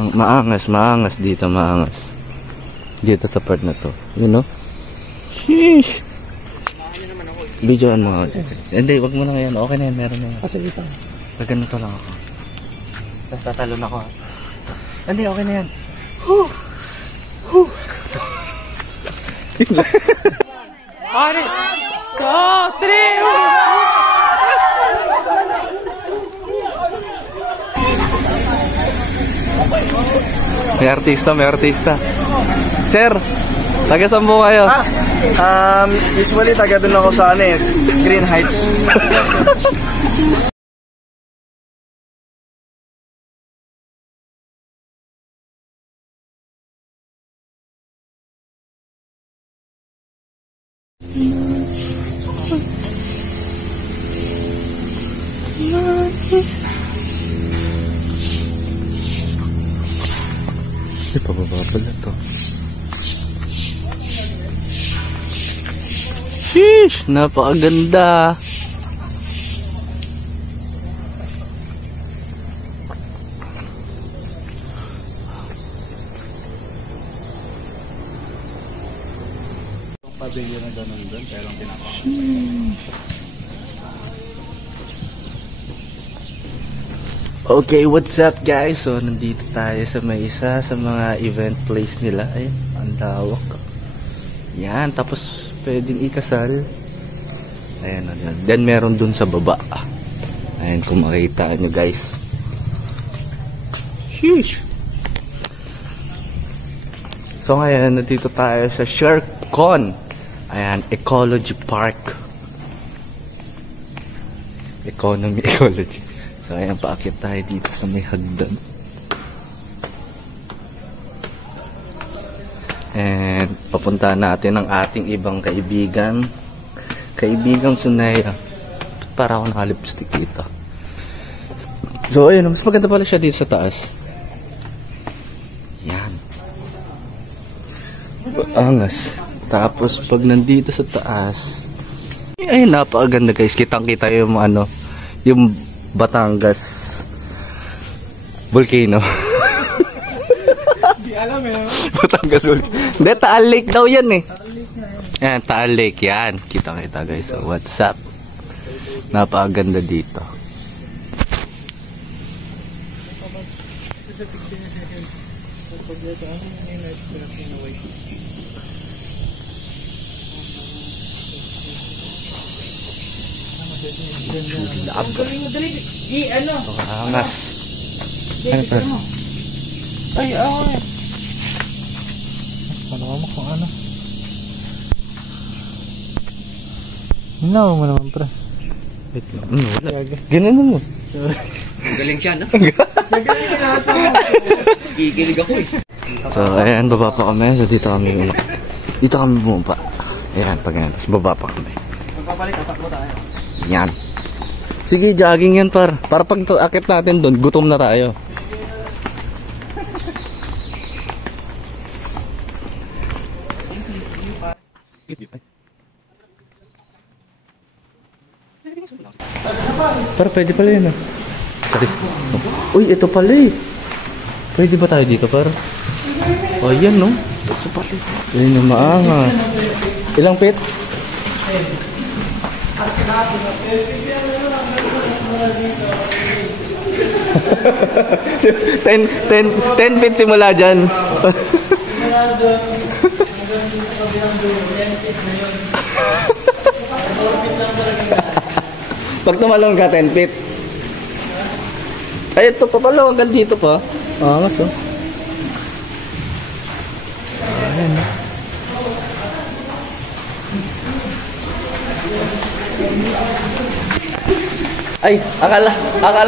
Maangas dito, maangas. Dito sa part na to. You know? Sheesh! Videoan mo ako. Hindi, wag mo na ngayon. Okay na yan, meron na yan. Sige pa. Ganito lang ako. Tapos tatalon ako. Hindi, okay na yan. Ari! 2, 3, May artista. Sir, taga saan po kayo? Usually taga doon ako sa Green Heights. Pababa pala to. Sheesh! Napakaganda! Pabigyan na ganun doon, pero ang pinaka. Okay, what's up guys? So, nandito tayo sa may isa sa mga event place nila. Ayun, ang lawak. Yan, tapos pwedeng ikasal. Ayan, ayan. Then meron dun sa baba. Ayan, kung makita nyo guys. Sheesh! So ngayon, nandito tayo sa ShareCon. Ayan, Ecology Park. Ecology. So ayan, paakit tayo dito sa may hagdan. And papunta natin ang ating ibang kaibigan. Kaibigang Sunaya. Para ako naka-lipstick dito. So ayun, mas maganda pala siya dito sa taas. Yan. Angas. Tapos pag nandito sa taas, ay napakaganda guys. Kitang-kita yung yung Batangas volcano. Di alam Batangas volcano. Hindi, Taal Lake daw yan eh. Yan, Taal Lake yan. Kita-kita guys. So, what's up? Napakaganda dito. Dali. Angas. Ano pa? Ay, ano mo kung ano? Hinawa mo naman, pre. Wait lang. Wala. Ganun mo. Galing siya, no? Nagaling na ito. Gigilig ako eh. So, ayan, baba pa kami. So, dito kami bumaba. Ayan, pag yan. Tapos baba pa kami. Magpapalik, tatakbo tayo. Yan. Sige, jogging yan par. Para pag akit natin doon, gutom na tayo. Par, pwede pala yun ah. Sorry. Uy, ito pala eh. Pwede ba tayo dito par? Oh, yan no. Yan yung maangas. Ilang feet? 10 feet simula dyan. Pag tumalong ka 10 feet. Ay, ito pa pala, hanggang dito pa. Angas oh. Ayan oh. Ay, akala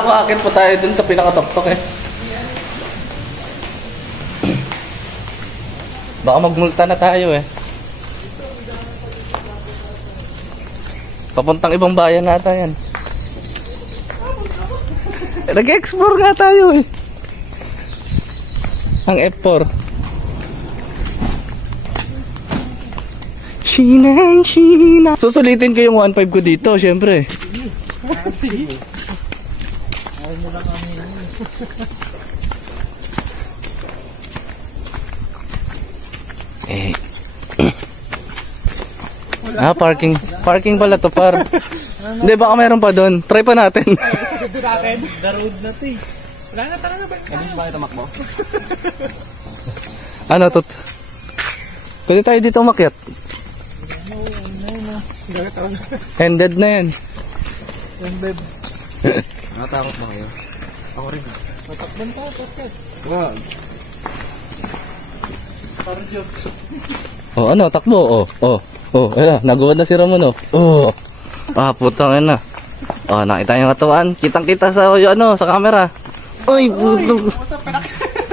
ko akit po tayo dun sa pinakatok-tok eh. Baka magmulta na tayo eh. Papuntang ibang bayan nata yan. Nag-explore nga tayo eh. Ang F4. Sheena. Susulitin ko yung 1.5 ko dito, syempre. Sige. Ayaw mo lang kami. Eh. Parking. Parking pala to, par. Hindi, baka meron pa doon. Try pa natin. The road na to eh. Wala na talaga ba? Ganun ba ito makbo? Ano to? Pwede tayo dito umakyat. Ended na yan. Ended. Natakot ba kayo? Ako rin. Matakban pa, takot. Wow. Para jokes. Oh, ano, takbo. Ayun, naguwad na si Ramon, oh. Putang ina. Nakita yung katawan. Kitang-kita sa sa camera. Ay, puto.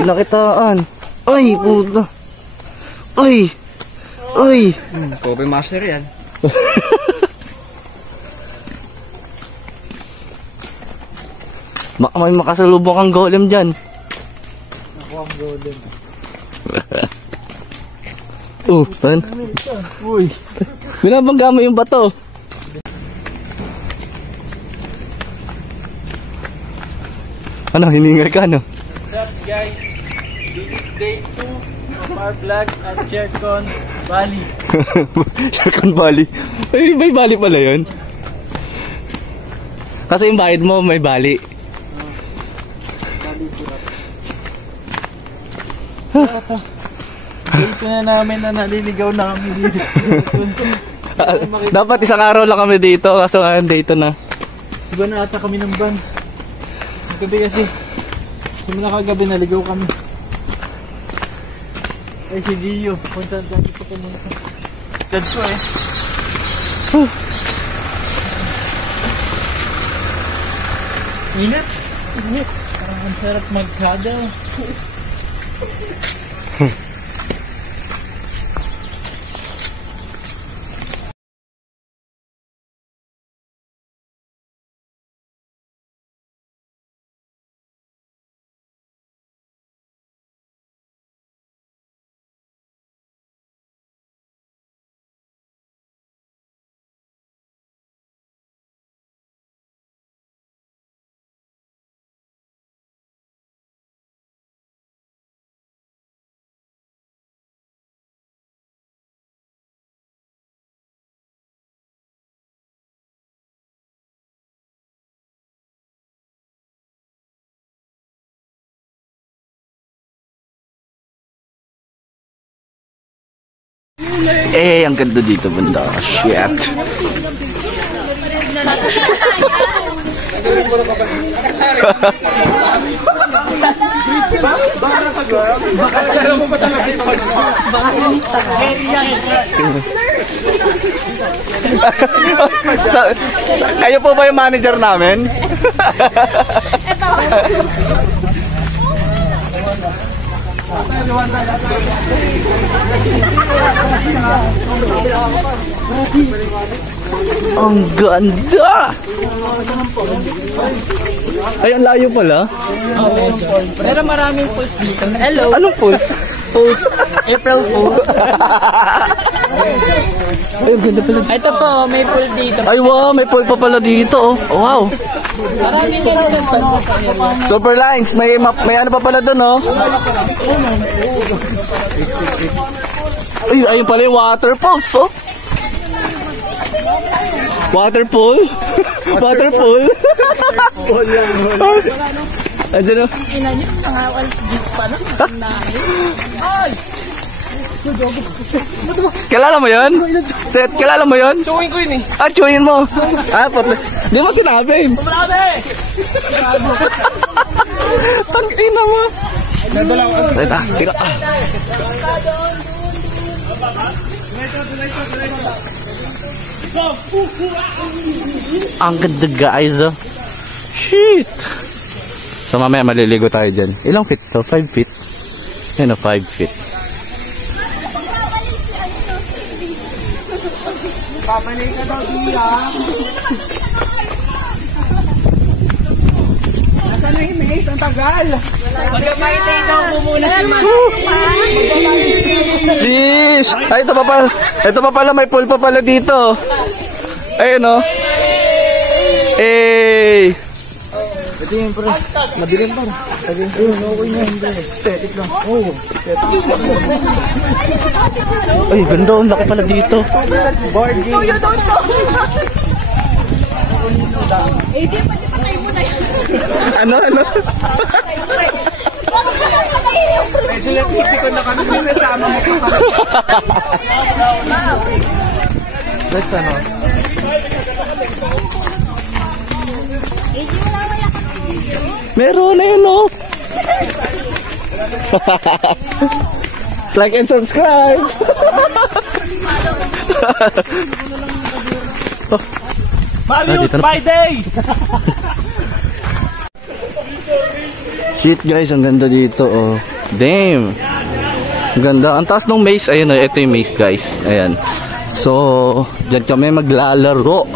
Nakitaan. Ay, puto. Ay. Kobe Master yan. Baka may makasalubong kang golem dyan. Ako ang golem. Tan. Uy. Binabangga mo yung bato. Ano, hiningal ka, no? What's up, guys? This is day 2 of our vlog at Chercon Valley. Chercon Valley. Ay, may bali pala yun. Kasi yung bayad mo, may bali. Dito na namin na naliligaw na kami dito. Dapat isang araw lang kami dito, kaso ngayon dito na. Iba na ata kami ng van. Gabi kasi. Simula kagabi naligaw kami. Ay si Gio. Kung saan dati ko pumunta. That's why. Init. Parang ang sarap magkada. Ang ganda dito banda. Shit. Kayo po ba yung manager namin? Ang ganda! Ay, ang layo pala. Pero maraming pools dito. Hello. Anong pools? Pools. April Fools. Ay, ang ganda pala. Ito po, may pool dito. Ay, wow, may pool pa pala dito. Oh, wow. Maraming ganun pa sa area. Super Lines, may ano pa pala doon, oh. Ay, ayun pala yung waterfalls, oh. Waterpool? Waterpool? Andiyan, oh. Ina niyo, nangawal gis pa na. Ay! Kilala mo yun? Seth, kilala mo yun? Tuwing ko yun eh. Chewin mo. Patla. Di mo sinabi. Marami! Tangina mo. Teka. Ang ganda guys, oh. Shit. So mamaya maliligo tayo dyan. Ilang feet to? 5 feet? Yan o, 5 feet. Papalay ka daw diya. Nasaan na yung mate? Ang tagal. Mag-maitay daw po muna si Matt. Sheesh! Ay, ito pa pala, may pool pa pala dito. Ayun o. Hey! tingin pre. Madilim pa. Sabi ko, okay na hindi. Aesthetic lang. Oo. Ay, ganda. Ang laki pala dito. Board game. Eh, di pa patay mo na yun. Ano? Medyo natipiko na kami sinasama mo. Let's ano? Meron na yun, oh. Like and subscribe. Marius, my day! Shit guys, ang ganda dito, oh. Damn. Ang ganda. Ang taas ng maze. Ayun, oh. Ito yung maze guys. Ayan. So, dyan kami maglalaro.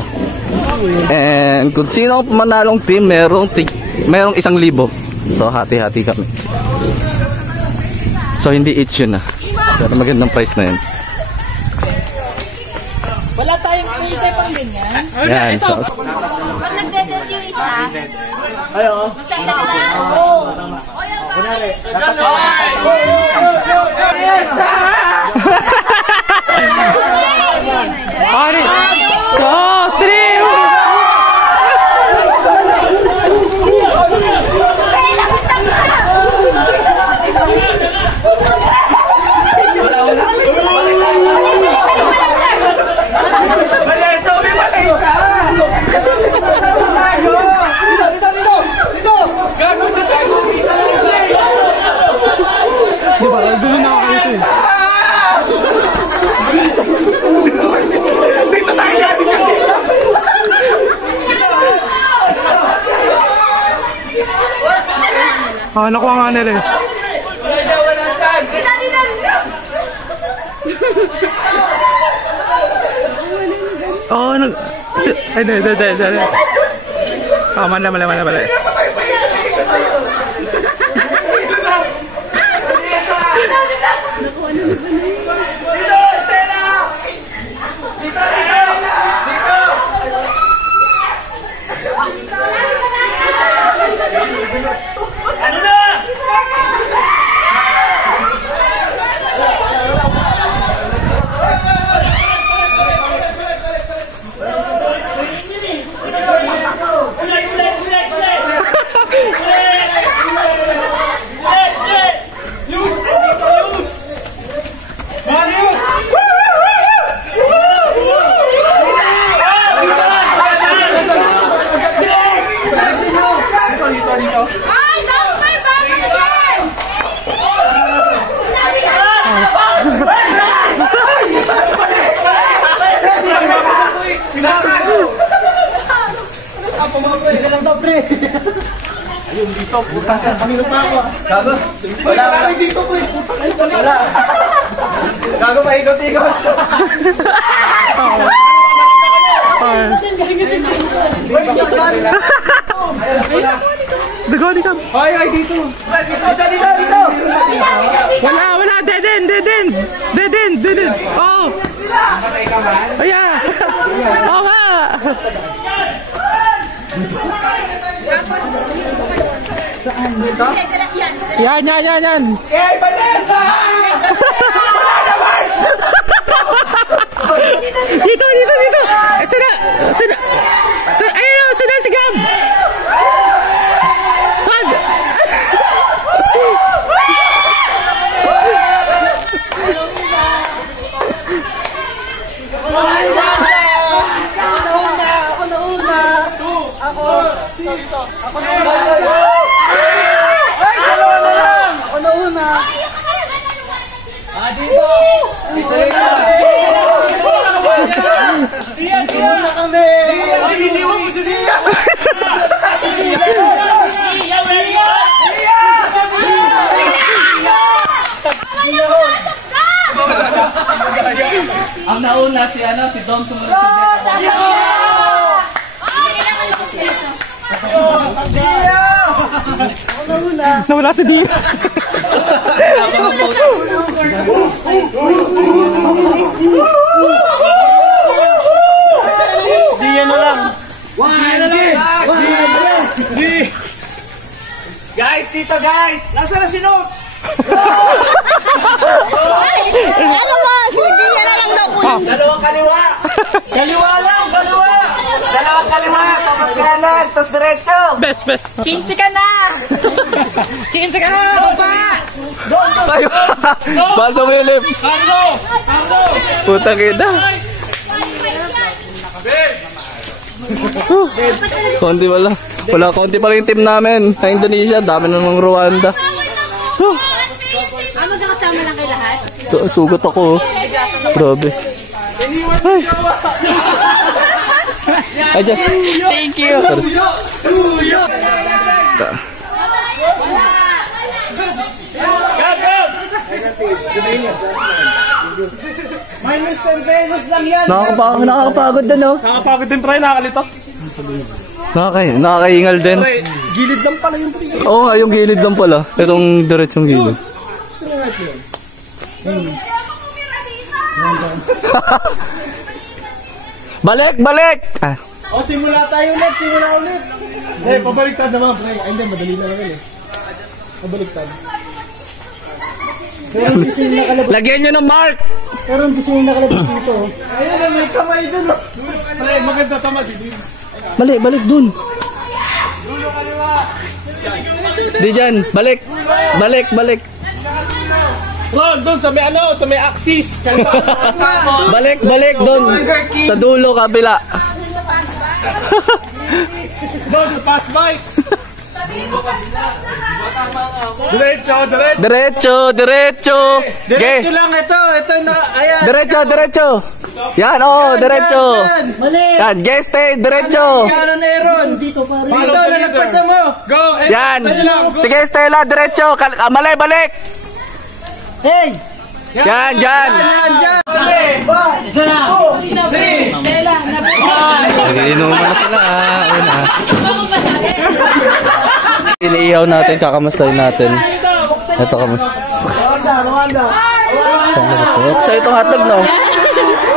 And kung sino ang manalong team, merong 1,000. So, hati-hati kami. So, hindi each yun, ah. Pero magandang price na yun. Wala tayong pisa pang ganyan. Yan. So, Pag nagdededge yung isa, Ayo. magtagdag lang. O yan ba? Ari! 2, 3! Ah, nakuha nga nila eh. Oh, ay, dali. Ah, mali. Gago paikot-ikot. Dagoni ka. Ay, dito. Dito. Wala. Dead. Oh. Ayan. Oo nga. Yan. Hey, Vanessa! Wala naman! Dito. Sana. Ayun, sana si Gab. Sad. Ang nauna si Dom sumunod Nawala si Dia. Diyan na lang. dito guys! Nasaan na si Notes? Ano ba? Sige, yan na lang daw po. Dalawang kaliwa! Kaliwa lang! Kaliwa! Dalawang kaliwa! Tapos kanan! Tapos diretso! Best. 15 ka na! 15 ka na! Baba! Tayo. Basa mo yung lip. Arno! Putang ina. Konti pa lang. Wala, konti pa lang yung team namin. Sa Indonesia, dami na ng Rwanda. Ano ka kasama lang kay lahat? Sugat ako. Grabe. I just... Thank you. May Mr. Venus lang yan! Nakakapagod din, oh. Nakapagod din, pre. Nakakalito. Nakakaingal din. Gilid lang pala yung pre. Oo nga, yung gilid lang pala. Itong diretsong gilid. Balik! Ah. O, simula tayo ulit! Simula ulit! Eh, pabaliktad naman, pre. Ay, hindi. Madali na lang eh. Pabaliktad. Pero hindi sila nakalabas. Lagyan nyo ng mark! Pero hindi sila nakalabas dito. Ayun na, may kamay dun. Pre, maganda tama. Balik dun. Di dyan, balik. Ron, doon sa may ano, sa may axis. Balik dun. Sa dulo, kabila. Doon, sa fast bikes. Diretso. Diretso. Diretso lang ito. Ito na, ayan. Diretso. Yan, diretso. Mali. Yan, stay, diretso. Kanan Aaron. Dito pa rin. Dito, nalagpasan mo. Go. Yan. Sige, Stella, diretso. Mali, balik. Hey! Yan, dyan. Dyan. Inuman na sila. Iniihaw natin, kakamastahin natin. Ito kamusta. So itong hotdog, no?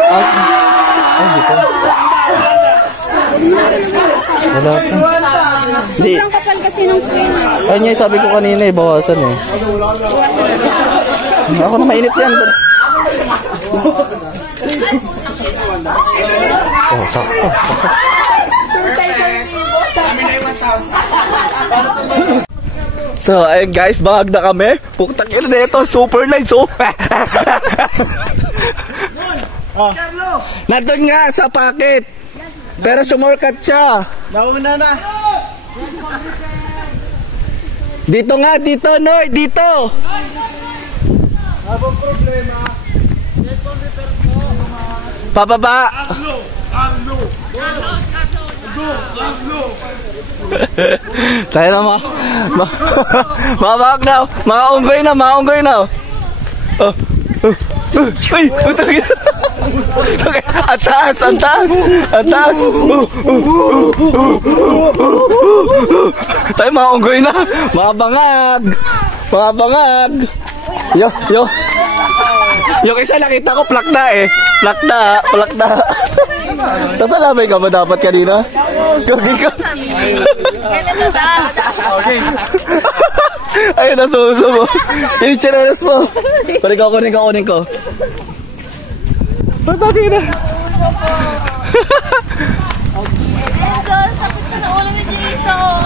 Ay, dito. Wala pa. Hindi. Ayun nga, sabi ko kanina, bawasan eh. Ako na mainit yan. Oh, sakto. So, ayun guys, bahag na kami. Puktang ina na ito, super nice, oh. Nandun nga sa packet. Pero sumorkat siya. Nauna na. Dito nga, dito, Noy, dito. Habang problema. Pababa. Tayo na mabahag na. Maunggoy na. Oh. Ay, utang. Atas. Tayo maunggoy na. Mabangag. Yo. Yung isa nakita ko plak na eh. Plak na. Sasalabay ka ba dapat kanina? Ganito daw. Okay. Ayun, nasuso mo. Yung chinelas mo. Kunin ko. Pagpati na. Sakit ka na ulo ni Jason.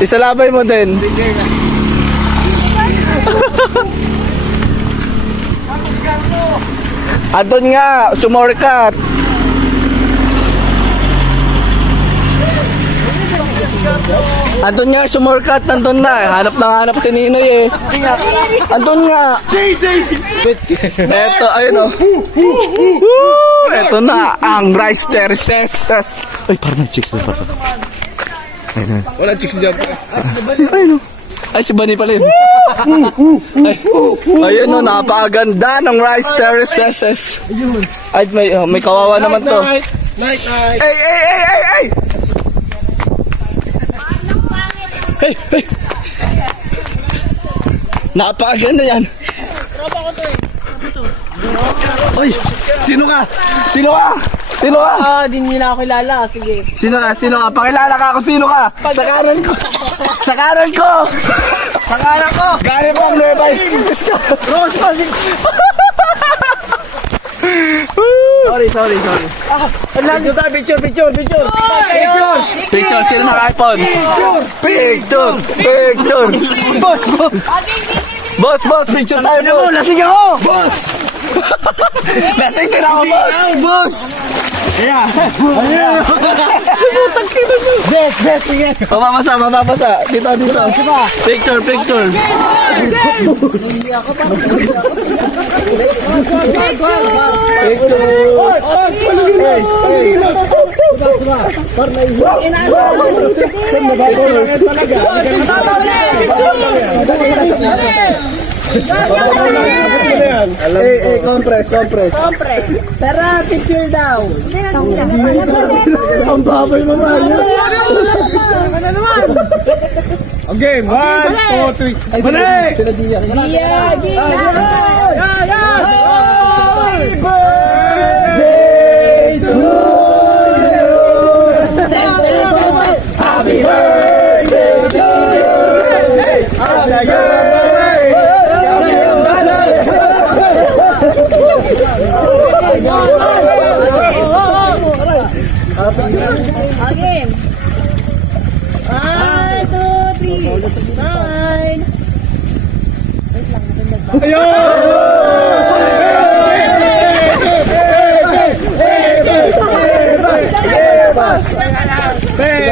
Isalabay mo din. Andun nga, sumorkat. Andun nga, sumorkat. Andun na. Hanap si Ninoy eh. Andun nga. Eto, ayun o. Eto na, ang rice terraces. Ay, parang may chicks na parang. Ayun. Wala chicks dyan. Ayun o. Ay, si Bunny pala yun. Ayun o, napakaganda ng rice terraces. Ay, may kawawa naman to. Night. Ay! Hey! Napakaganda yan. Ay! Sino ka? Di nyo na ako kilala. Sige. Sino ka? Pakilala ka kung sino ka. Sa kanan ko. Sa kanan ko! Sa kanan ko! Gari mo ang Nueva Ecija ko! Sorry. Picture! Picture, sila naka-iPhone! Picture! Boss, picture tayo po! Lasing ako! Boss! Lasing ka na ako, boss! Best, sige! Mapapasa! Dito! Picture! Compress. Tara, picture daw. Ang babay mo, Mario. Okay, 1, 2, 3. Balik! Happy birthday to you. Okay. 1, 2, 3.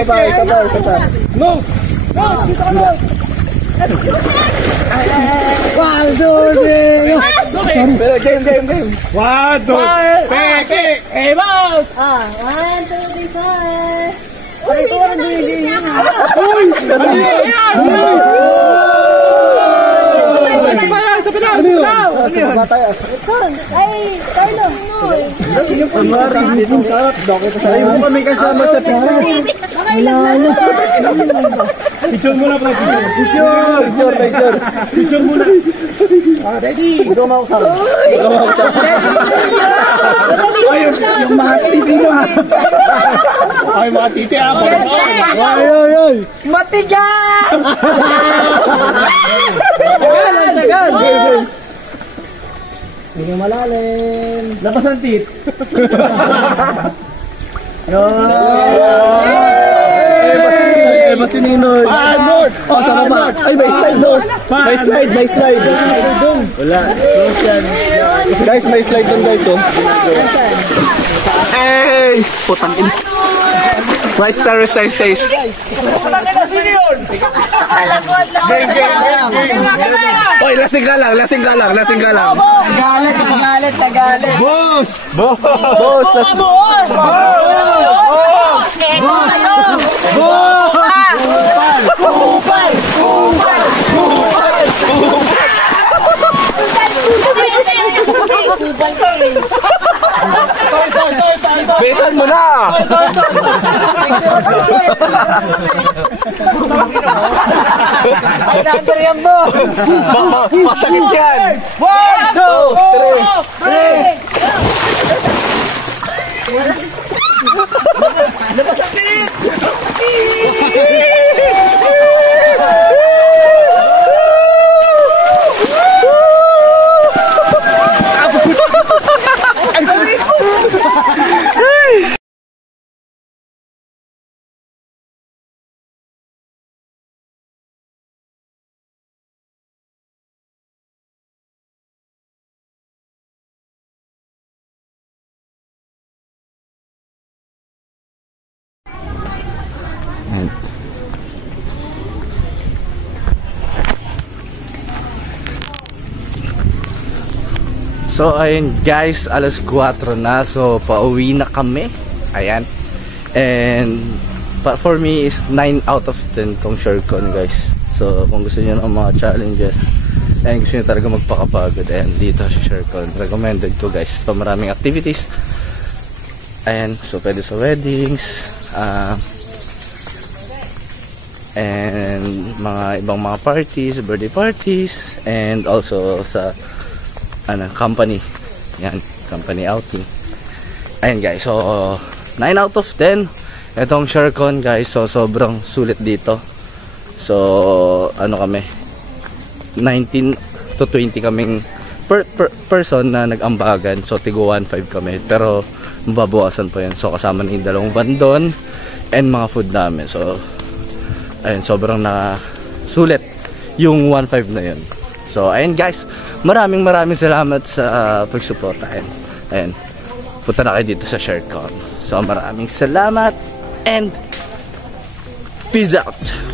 Smile. Sabay. Notes! Game. 1, 2, Peke! Hey, boss! 1, 2, 3, smile. Ito ang bigay niya. Ay, Carlo. Ayaw mo kami kasama sa picture. Picture muna, pre. Picture muna. Ready? Ikaw mausap. Yung mga titi mo. Ay, mga titi ako. Ay. Matigas! Tagal. Hindi ka malalim. Labas ang tit. Si Ninoy. Sa baba. Ay, may slide doon. May slide. Wala. Guys, may slide doon, guys. Hey! Putang ina. Vice Terrorist says. Oy, lasing ka lang. Tagalit. Boss, besan mo na! Ay, naandariyan mo! Masakit yan! 1, 2, 3! Napasakit! So ayun guys, alas 4 na. So pauwi na kami. Ayan. And for me is 9 out of 10 tong SureCon guys. So kung gusto niyo ng mga challenges and gusto niyo talaga magpakapagod, ayan, dito sa SureCon. Recommended to guys. So maraming activities. Ayan, so pwede sa weddings, and mga ibang mga parties, birthday parties, and also sa company. Yan, company outing. Ayan guys, so 9 out of 10 itong SureCon guys. So sobrang sulit dito. So, ano kami, 19 to 20 kaming per person na nag-ambagan. So, tigo 1.5 kami. Pero, mababawasan pa yun. So, kasama na yung dalawang van doon and mga food namin. So, ayun, sobrang sulit yung 1.5 na yun. So, ayun guys, maraming salamat sa pagsuporta. Ayun, punta na kayo dito sa ShareCon. So, maraming salamat and peace out!